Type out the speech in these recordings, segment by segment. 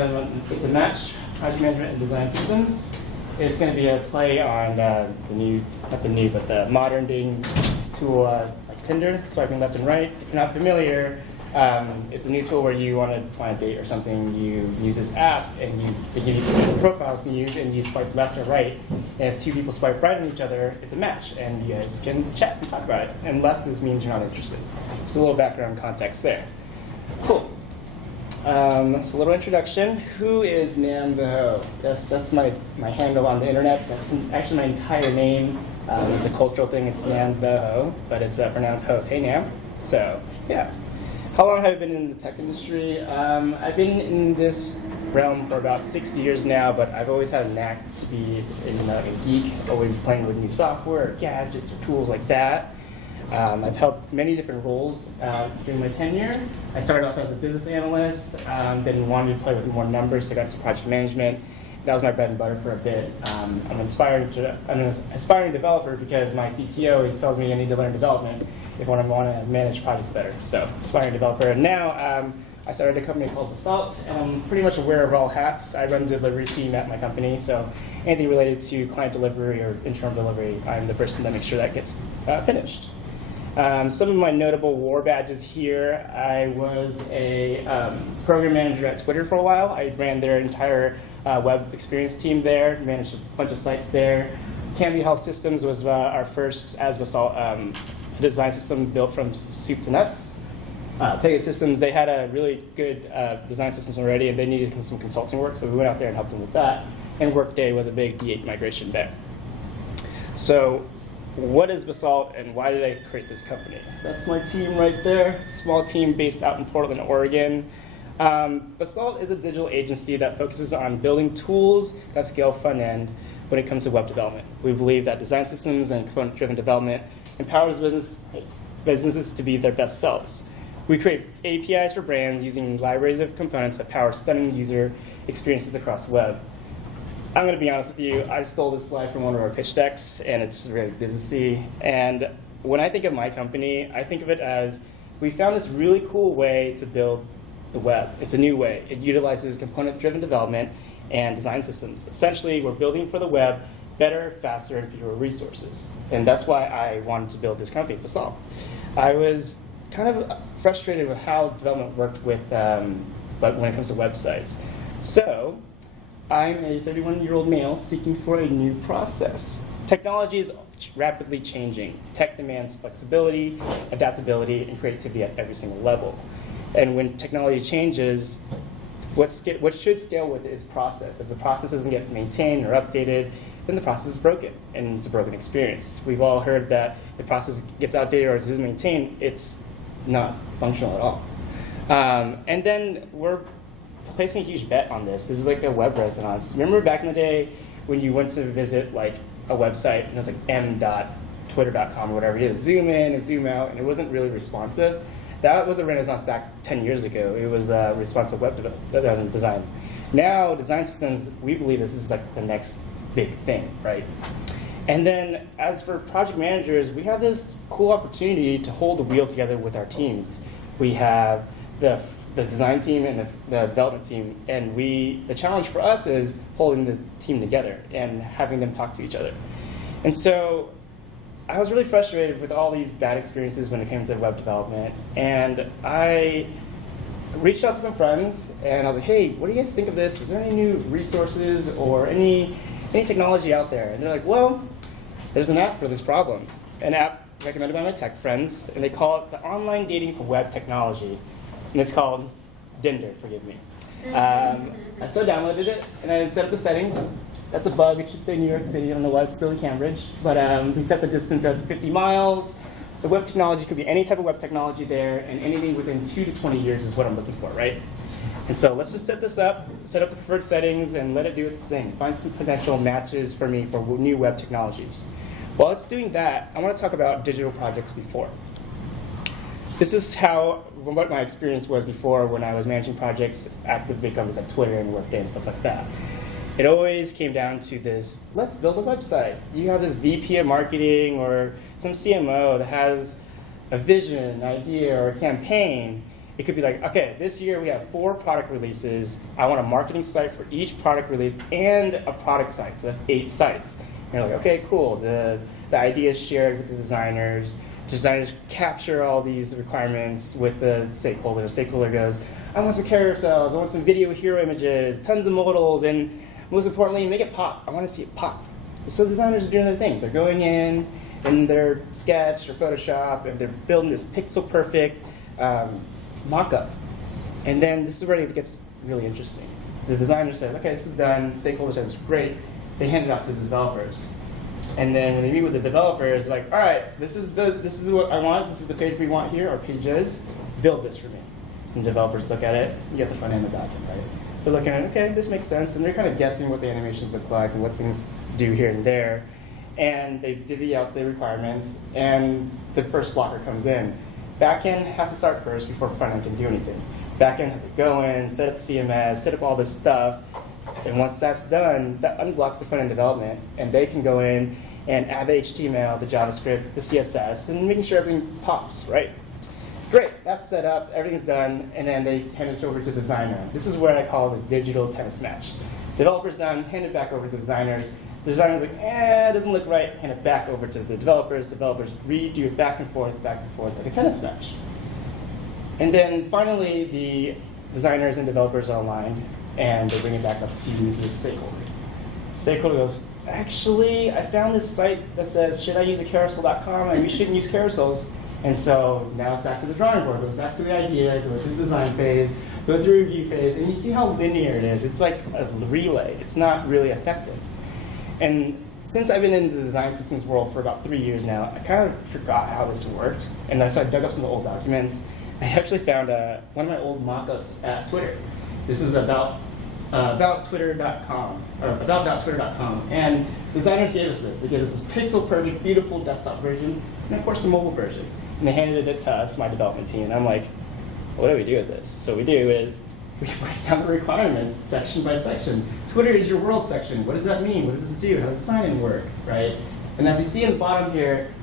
it's a match, project management and design systems. It's going to be a play on the modern dating tool like Tinder, swiping left and right. If you're not familiar, it's a new tool where you want to find a date or something. You use this app, and they give you profiles to use, and you swipe left or right. And if two people swipe right on each other, it's a match, and you guys can chat and talk about it. And left just means you're not interested. So a little background context there. Cool. So a little introduction. Who is Nam the Ho? That's my handle on the internet. That's actually my entire name. It's a cultural thing. It's Nam the Ho, but it's pronounced Ho Te Nam. So yeah. How long have I been in the tech industry? I've been in this realm for about 6 years now, but I've always had a knack to be a geek, always playing with new software, or gadgets, or tools like that. I've held many different roles during my tenure. I started off as a business analyst, then wanted to play with more numbers, so I got into project management. That was my bread and butter for a bit. I'm an aspiring developer because my CTO always tells me I need to learn development if I want to manage projects better. So, aspiring developer. And now I started a company called Basalt, and I'm pretty much aware of all hats. I run the delivery team at my company, so anything related to client delivery or internal delivery, I'm the person that makes sure that gets finished. Some of my notable war badges here, I was a program manager at Twitter for a while. I ran their entire web experience team there, managed a bunch of sites there. Canby Health Systems was our first, as Basalt, design system built from soup to nuts. Pegasystems, they had a really good design systems already, and they needed some consulting work, so we went out there and helped them with that. And Workday was a big D8 migration bet. So what is Basalt, and why did I create this company? That's my team right there, small team based out in Portland, Oregon. Basalt is a digital agency that focuses on building tools that scale front end when it comes to web development. We believe that design systems and component-driven development empowers businesses to be their best selves. We create APIs for brands using libraries of components that power stunning user experiences across the web. I'm going to be honest with you, I stole this slide from one of our pitch decks, and it's very businessy. And when I think of my company, I think of it as we found this really cool way to build the web. It's a new way. It utilizes component-driven development and design systems. Essentially, we're building for the web better, faster, and fewer resources. And that's why I wanted to build this company, Basalt. I was kind of frustrated with how development worked with, but when it comes to websites. So I'm a 31-year-old male seeking for a new process. Technology is rapidly changing. Tech demands flexibility, adaptability, and creativity at every single level. And when technology changes, what should scale with is process. If the process doesn't get maintained or updated, then the process is broken, and it's a broken experience. We've all heard that if the process gets outdated or isn't maintained, it's not functional at all. And then we're placing a huge bet on this. This is like a web resonance. Remember back in the day when you went to visit like a website and it was like m.twitter.com or whatever it is, zoom in and zoom out, and it wasn't really responsive? That was a renaissance back 10 years ago. It was responsive web design. Now, design systems, we believe this is like the next big thing, right? And then as for project managers, we have this cool opportunity to hold the wheel together with our teams. We have the design team and the development team, and the challenge for us is holding the team together and having them talk to each other. And so I was really frustrated with all these bad experiences when it came to web development, and I reached out to some friends, and I was like, hey, what do you guys think of this? Is there any new resources or any technology out there? And they're like, well, there's an app for this problem, an app recommended by my tech friends, and they call it the Online Dating for Web Technology, and it's called Dinder, forgive me. And so I downloaded it, and I set up the settings. That's a bug. It should say New York City. I don't know why it's still in Cambridge. But we set the distance at 50 miles. The web technology could be any type of web technology there, and anything within 2 to 20 years is what I'm looking for, right? And so let's just set this up, set up the preferred settings, and let it do its thing. Find some potential matches for me for new web technologies. While it's doing that, I want to talk about digital projects before. This is what my experience was before when I was managing projects at the big companies like Twitter and Workday and stuff like that. It always came down to this, let's build a website. You have this VP of marketing or some CMO that has a vision, an idea, or a campaign. it could be like, okay, this year we have 4 product releases. I want a marketing site for each product release and a product site. So that's 8 sites. And you're like, okay, cool. The idea is shared with the designers. Designers capture all these requirements with the stakeholder. The stakeholder goes, I want some carousels. I want some video hero images, tons of modals, and most importantly, make it pop. I want to see it pop. So designers are doing their thing. They're going in their Sketch or Photoshop, and they're building this pixel-perfect mock-up. And then this is where it gets really interesting. The designer says, okay, this is done. Stakeholder says, great. They hand it out to the developers. And then when they meet with the developers, like, all right, this is what I want. This is the page we want here, or pages. Build this for me. And developers look at it. You get the front end and the back end, right? They're looking at, okay, this makes sense. And they're kind of guessing what the animations look like and what things do here and there. And they divvy out the requirements, and the first blocker comes in. Backend has to start first before frontend can do anything. Backend has to go in, set up CMS, set up all this stuff, and once that's done, that unblocks the frontend development, and they can go in and add the HTML, the JavaScript, the CSS, and making sure everything pops, right? Great, that's set up, everything's done, and then they hand it over to the designer. This is what I call the digital tennis match. Developer's done, hand it back over to the designers. The designer's like, it doesn't look right, hand it back over to the developers. Developers redo it back and forth, like a tennis match. And then finally, the designers and developers are aligned, and they bring it back up to the stakeholder. The stakeholder goes, actually, I found this site that says, should I use a carousel.com? And we shouldn't use carousels. And so now it's back to the drawing board. It goes back to the idea, go through the design phase, go through review phase, and you see how linear it is. It's like a relay. It's not really effective. And since I've been in the design systems world for about 3 years now, I kind of forgot how this worked. And so I dug up some old documents. I actually found one of my old mock-ups at Twitter. This is about Twitter.com, or about.twitter.com. And designers gave us this. They gave us this pixel-perfect, beautiful desktop version, and of course the mobile version. And they handed it to us, my development team. And I'm like, what do we do with this? So what we do is we break down the requirements section by section. Twitter is your world section. What does that mean? What does this do? How does the sign-in work, right? And as you see in the bottom here,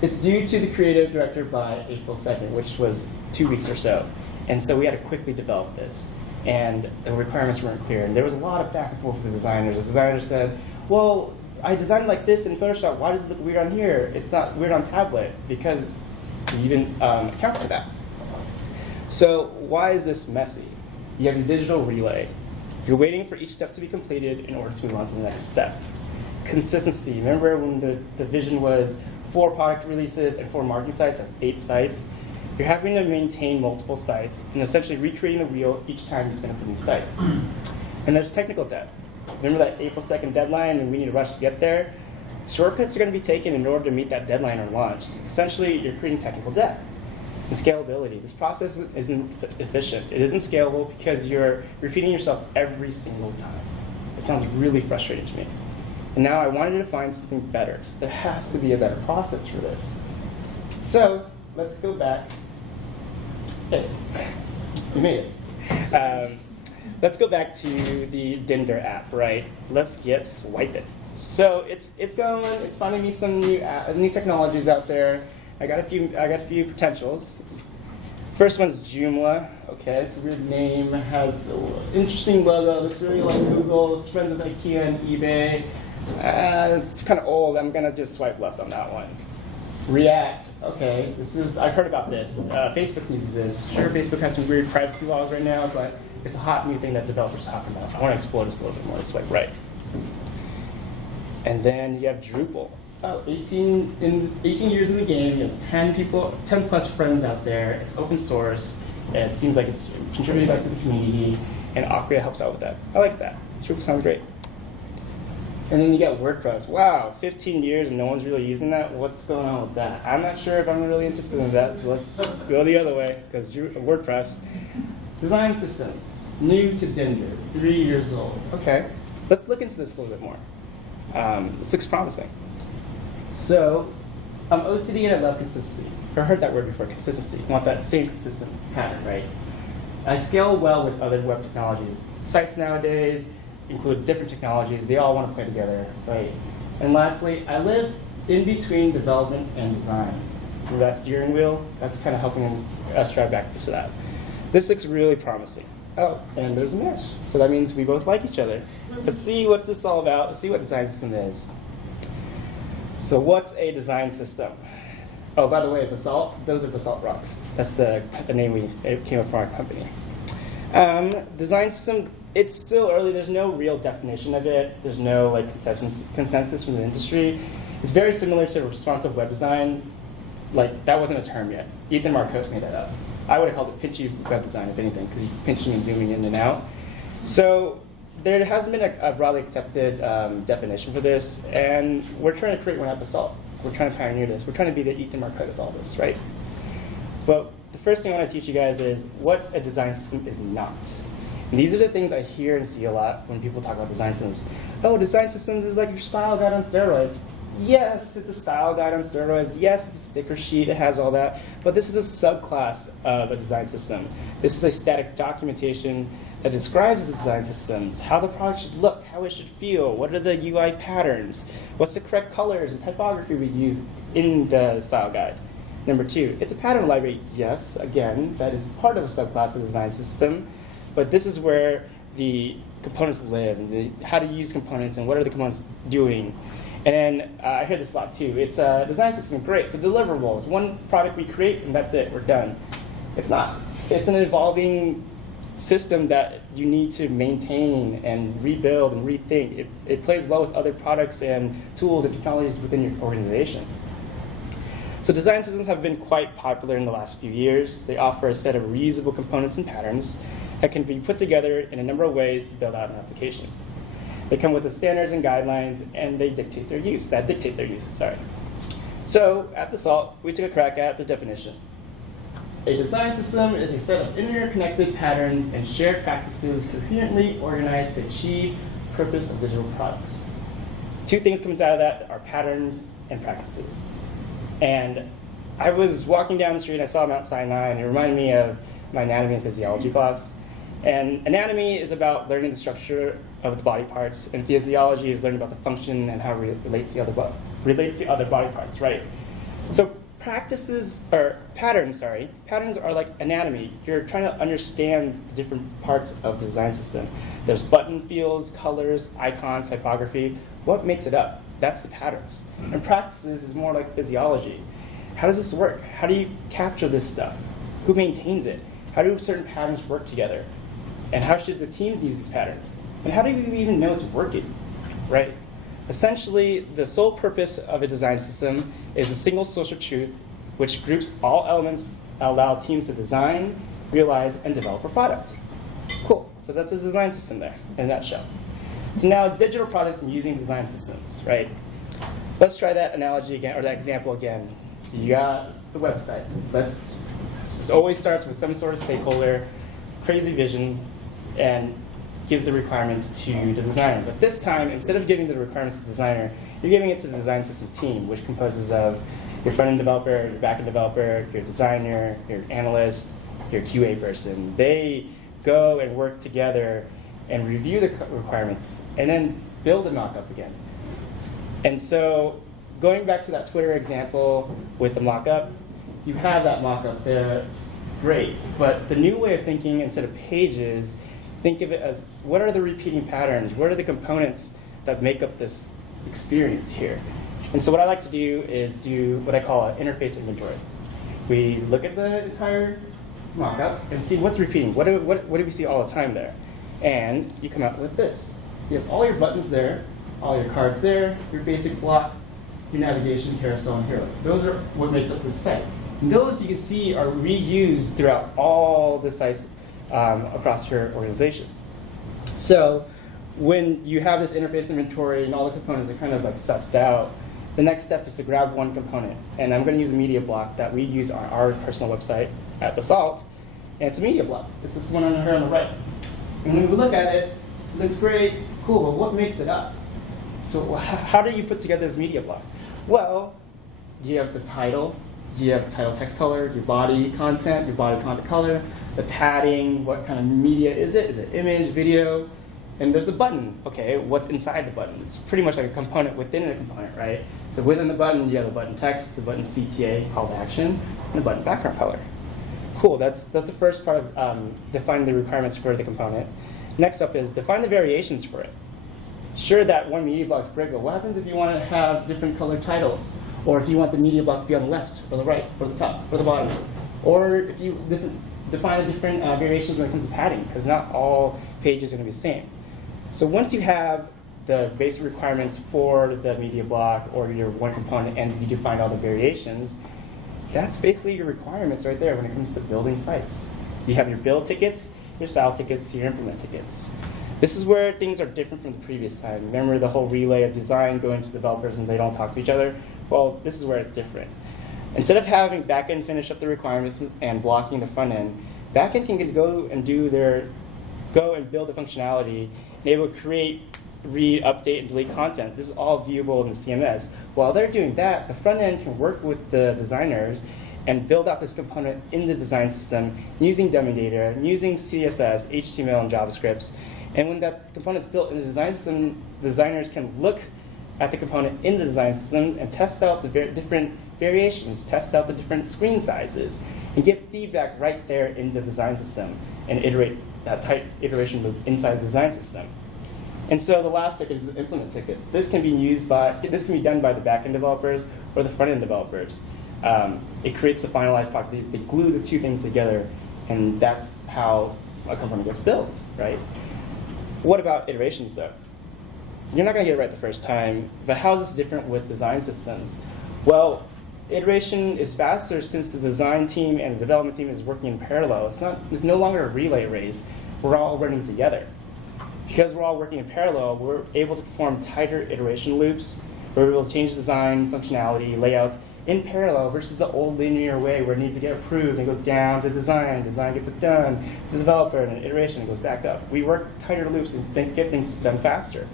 it's due to the creative director by April 2nd, which was 2 weeks or so. And so we had to quickly develop this. And the requirements weren't clear. And there was a lot of back and forth with the designers. The designer said, well, I designed it like this in Photoshop. Why does it look weird on here? It's not weird on tablet because you didn't account for that. So why is this messy? You have your digital relay. You're waiting for each step to be completed in order to move on to the next step. Consistency. Remember when the vision was 4 product releases and 4 marketing sites? That's 8 sites. You're having to maintain multiple sites and essentially recreating the wheel each time you spin up a new site. And there's technical debt. Remember that April 2nd deadline and we need to rush to get there? Shortcuts are going to be taken in order to meet that deadline or launch. Essentially, you're creating technical debt. And scalability. This process isn't efficient. It isn't scalable because you're repeating yourself every single time. It sounds really frustrating to me. And now I wanted to find something better. So there has to be a better process for this. So let's go back. Hey, you made it. Let's go back to the Dinder app, right? Let's get swiping. So it's going. It's finding me some new technologies out there. I got a few potentials. First one's Joomla. Okay, it's a weird name. Has an interesting logo. Looks really like Google. It's friends with IKEA and eBay. It's kind of old. I'm gonna just swipe left on that one. React. Okay, I've heard about this. Facebook uses this. Sure, Facebook has some weird privacy laws right now, but it's a hot new thing that developers are talking about. I want to explore this a little bit more. Let's swipe right. And then you have Drupal. 18 years in the game, you have 10 plus friends out there. It's open source, and it seems like it's contributing back to the community, and Acquia helps out with that. I like that. Drupal sounds great. And then you got WordPress. Wow, 15 years and no one's really using that? What's going on with that? I'm not sure if I'm really interested in that, so let's go the other way, because WordPress. Design systems, new to Dinder, 3 years old. Okay, let's look into this a little bit more. This looks promising. So, I'm OCD and I love consistency. I've heard that word before, consistency. You want that same consistent pattern, right? I scale well with other web technologies. Sites nowadays include different technologies. They all want to play together, right? And lastly, I live in between development and design. Remember that steering wheel? That's kind of helping us drive back to that. This looks really promising. Oh, and there's a mesh. So that means we both like each other. Let's see what this is all about. Let's see what design system is. So what's a design system? Oh, by the way, Basalt, those are Basalt rocks. That's the name it came up from our company. Design system, it's still early. There's no real definition of it. There's no like consensus from the industry. It's very similar to responsive web design. Like, that wasn't a term yet. Ethan Marcotte made that up. I would have called it pinchy web design, if anything, because you're pinching and zooming in and out. So there hasn't been a broadly accepted definition for this, and we're trying to create one at Basalt. We're trying to pioneer this. We're trying to be the Ethan Marcotte of all this, right? But the first thing I want to teach you guys is what a design system is not. And these are the things I hear and see a lot when people talk about design systems. Oh, design systems is like your style guide on steroids. Yes, it's a style guide on steroids. Yes, it's a sticker sheet. It has all that. But this is a subclass of a design system. This is a static documentation that describes the design systems, how the product should look, how it should feel, what are the UI patterns, what's the correct colors and typography we use in the style guide. Number two, it's a pattern library. Yes, again, that is part of a subclass of the design system, but this is where the components live, and how to use components, and what are the components doing. And then I hear this a lot too. It's a design system, great. It's a deliverable. It's one product we create, and that's it. We're done. It's not. It's an evolving system that you need to maintain and rebuild and rethink. It plays well with other products and tools and technologies within your organization. So design systems have been quite popular in the last few years. They offer a set of reusable components and patterns that can be put together in a number of ways to build out an application. They come with the standards and guidelines, and they dictate their use. So at Basalt, we took a crack at the definition. A design system is a set of interconnected patterns and shared practices coherently organized to achieve the purpose of digital products. Two things come out of that are patterns and practices. And I was walking down the street, and I saw Mount Sinai, and it reminded me of my anatomy and physiology class. And anatomy is about learning the structure of the body parts, and physiology is learning about the function and how it relates to other body parts, right? So patterns are like anatomy. You're trying to understand the different parts of the design system. There's button fields, colors, icons, typography. What makes it up? That's the patterns. And practices is more like physiology. How does this work? How do you capture this stuff? Who maintains it? How do certain patterns work together? And how should the teams use these patterns? And how do you even know it's working, right? Essentially, the sole purpose of a design system is a single source of truth which groups all elements that allow teams to design, realize, and develop a product. Cool, so that's a design system there in a nutshell. So now digital products and using design systems, right? Let's try that analogy again, or that example again. You got the website. This always starts with some sort of stakeholder, crazy vision, and gives the requirements to the designer. But this time, instead of giving the requirements to the designer, you're giving it to the design system team, which composes of your front-end developer, your back-end developer, your designer, your analyst, your QA person. They go and work together and review the requirements, and then build a mock-up again. And so going back to that Twitter example with the mock-up, you have that mock-up there, great. But the new way of thinking, instead of pages, think of it as what are the repeating patterns? What are the components that make up this experience here? And so what I like to do is do what I call an interface inventory. We look at the entire mock-up and see what's repeating. What do we see all the time there? And you come out with this. You have all your buttons there, all your cards there, your basic block, your navigation, carousel, and hero. Those are what makes up this site. And those you can see are reused throughout all the sites across your organization. So when you have this interface inventory and all the components are kind of like sussed out, the next step is to grab one component. And I'm going to use a media block that we use on our personal website at Basalt. And it's a media block. It's this one here on the right. And when we look at it, it looks great, cool, but what makes it up? So how do you put together this media block? Well, you have the title, you have the title text color, your body content color, the padding, what kind of media is it? Is it image, video? And there's the button. Okay, what's inside the button? It's pretty much like a component within a component, right? So within the button, you have the button text, the button CTA, call to action, and the button background color. Cool, that's the first part of defining the requirements for the component. Next up is define the variations for it. Sure, that one media block is great, but what happens if you want to have different colored titles? Or if you want the media block to be on the left, or the right, or the top, or the bottom? Or if you define the different variations when it comes to padding, because not all pages are going to be the same. So once you have the basic requirements for the media block or your one component and you define all the variations, that's basically your requirements right there when it comes to building sites. You have your build tickets, your style tickets, your implement tickets. This is where things are different from the previous time. Remember the whole relay of design going to developers and they don't talk to each other? Well, this is where it's different. Instead of having backend finish up the requirements and blocking the front end, backend can go and build the functionality and able to create, read, update, and delete content. This is all viewable in the CMS. While they're doing that, the front end can work with the designers and build out this component in the design system using dummy data, using CSS, HTML, and JavaScript. And when that component is built in the design system, designers can look at the component in the design system and test out the different variations, test out the different screen sizes, and get feedback right there in the design system and iterate that type iteration loop inside the design system. And so the last ticket is the implement ticket. This can be done by the backend developers or the front end developers. It creates the finalized product. They glue the two things together, and that's how a component gets built, right? What about iterations, though? You're not going to get it right the first time, but how is this different with design systems? Well, iteration is faster since the design team and the development team is working in parallel. It's no longer a relay race. We're all running together. Because we're all working in parallel, we're able to perform tighter iteration loops. We're able to change design, functionality, layouts in parallel versus the old linear way where it needs to get approved and it goes down to design gets it done to the developer, and an iteration goes back up. We work tighter loops and get things done faster.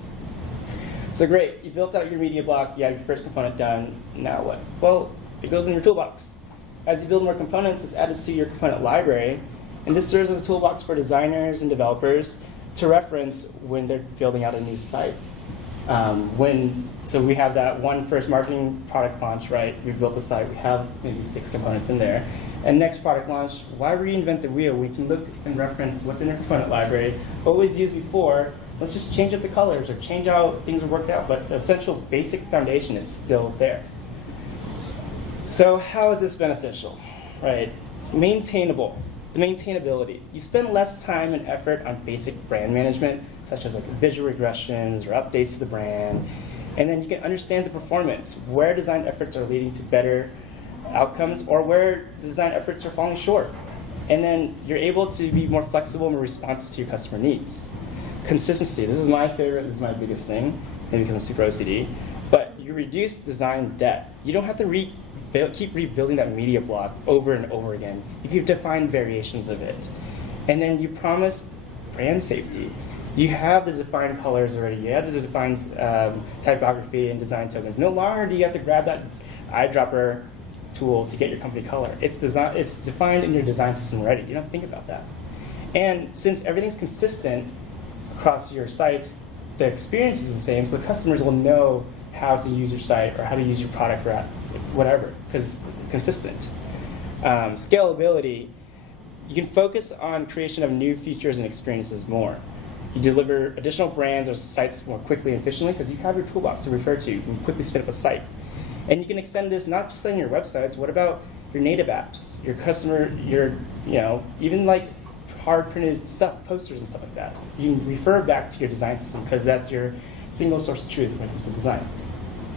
So great, you built out your media block, you have your first component done, now what? Well, it goes in your toolbox. As you build more components, it's added to your component library, and this serves as a toolbox for designers and developers to reference when they're building out a new site. So we have that one first marketing product launch, right? We built the site, we have maybe 6 components in there. And next product launch, why reinvent the wheel? We can look and reference what's in our component library, what was used before. Let's just change up the colors or change out things that worked out, but the essential basic foundation is still there. So how is this beneficial, right? Maintainable. The maintainability. You spend less time and effort on basic brand management, such as like visual regressions or updates to the brand, and then you can understand the performance, where design efforts are leading to better outcomes or where design efforts are falling short. And then you're able to be more flexible and responsive to your customer needs. Consistency. This is my favorite. This is my biggest thing, maybe because I'm super OCD. But you reduce design debt. You don't have to keep rebuilding that media block over and over again. You can define variations of it. And then you promise brand safety. You have the defined colors already. You have the defined typography and design tokens. No longer do you have to grab that eyedropper tool to get your company color. It's defined in your design system already. You don't have to think about that. And since everything's consistent across your sites, the experience is the same, so the customers will know how to use your site or how to use your product or whatever, because it's consistent. Scalability. You can focus on creation of new features and experiences more. You deliver additional brands or sites more quickly and efficiently because you have your toolbox to refer to. You can quickly spin up a site. And you can extend this not just on your websites. What about your native apps, your customer, even like hard printed stuff, posters and stuff like that. You can refer back to your design system because that's your single source of truth when it comes to design.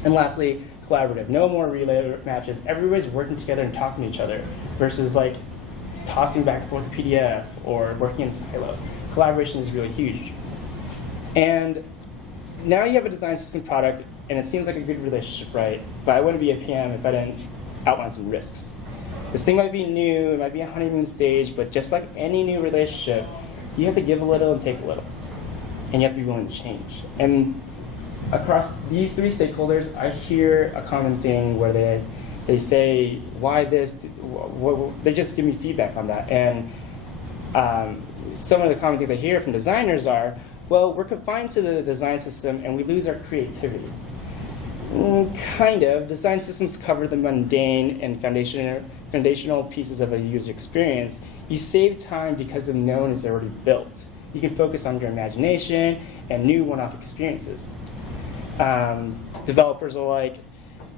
And lastly, collaborative. No more relay matches. Everybody's working together and talking to each other versus like tossing back and forth a PDF or working in silo. Collaboration is really huge. And now you have a design system product, and it seems like a good relationship, right? But I wouldn't be a PM if I didn't outline some risks. This thing might be new, it might be a honeymoon stage, but just like any new relationship, you have to give a little and take a little. And you have to be willing to change. And across these 3 stakeholders, I hear a common thing where they say, why this? They just give me feedback on that. And some of the common things I hear from designers are, well, we're confined to the design system and we lose our creativity. Kind of. Design systems cover the mundane and foundational pieces of a user experience, you save time because the known is already built. You can focus on your imagination and new one-off experiences. Developers are like,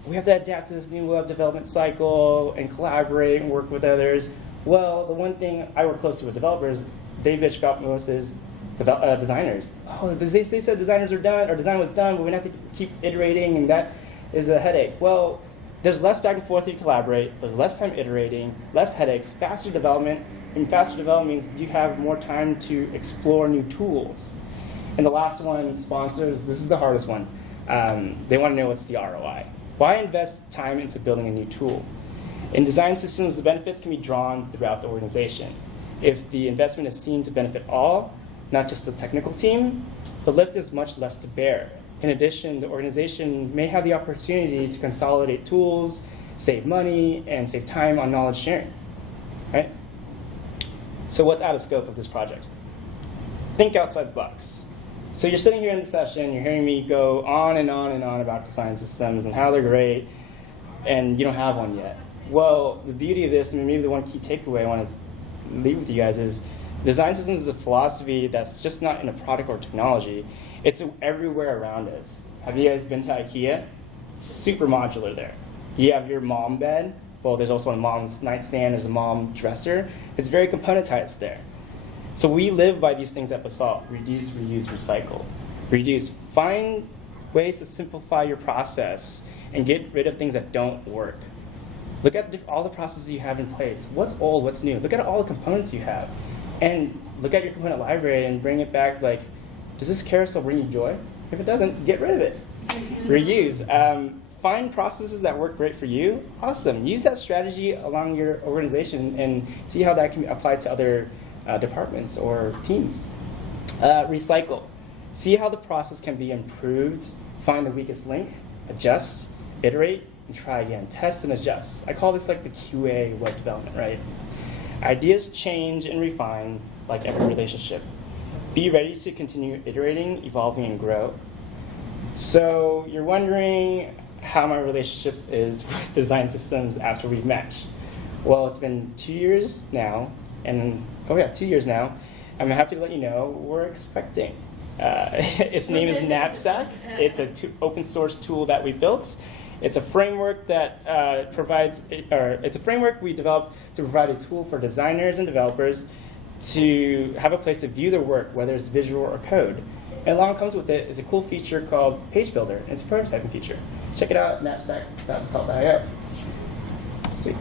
we have to adapt to this new web development cycle and collaborate and work with others. Well, the one thing I work closely with developers, they bitch about most is designers. Oh, they said designers are done, or design was done, but we have to keep iterating, and that is a headache. Well, there's less back and forth you collaborate, there's less time iterating, less headaches, faster development, and faster development means you have more time to explore new tools. And the last one, sponsors, this is the hardest one. They want to know what's the ROI. Why invest time into building a new tool? In design systems, the benefits can be drawn throughout the organization. If the investment is seen to benefit all, not just the technical team, the lift is much less to bear. In addition, the organization may have the opportunity to consolidate tools, save money, and save time on knowledge sharing. Right? So what's out of scope of this project? Think outside the box. So you're sitting here in the session, you're hearing me go on and on and on about design systems and how they're great, and you don't have one yet. Well, the beauty of this, and maybe the one key takeaway I want to leave with you guys is design systems is a philosophy that's just not in a product or technology. It's everywhere around us. Have you guys been to IKEA? It's super modular there. You have your mom bed. Well, there's also a mom's nightstand. There's a mom dresser. It's very componentized there. So we live by these things at Basalt: reduce, reuse, recycle. Reduce. Find ways to simplify your process and get rid of things that don't work. Look at all the processes you have in place. What's old? What's new? Look at all the components you have. And look at your component library and bring it back. Like, does this carousel bring you joy? If it doesn't, get rid of it. Reuse. Find processes that work great for you. Awesome. Use that strategy along your organization and see how that can be applied to other departments or teams. Recycle. See how the process can be improved. Find the weakest link. Adjust. Iterate. And try again. Test and adjust. I call this like the QA web development, right? Ideas change and refine like every relationship. Be ready to continue iterating, evolving, and grow. So you're wondering how my relationship is with design systems after we've met. Well, it's been 2 years now, and 2 years now. I'm happy to let you know we're expecting. Its name is Knapsack. It's an open source tool that we built. It's a framework that it's a framework we developed to provide a tool for designers and developers to have a place to view their work, whether it's visual or code. And along comes with it is a cool feature called Page Builder. And it's a prototyping feature. Check it out at knapsack.basalt.io. Sweet.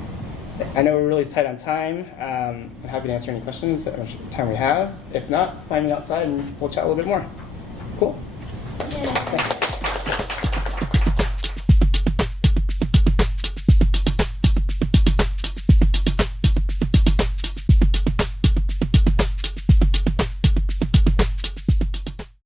I know we're really tight on time. I'm happy to answer any questions how much time we have. If not, find me outside and we'll chat a little bit more. Cool.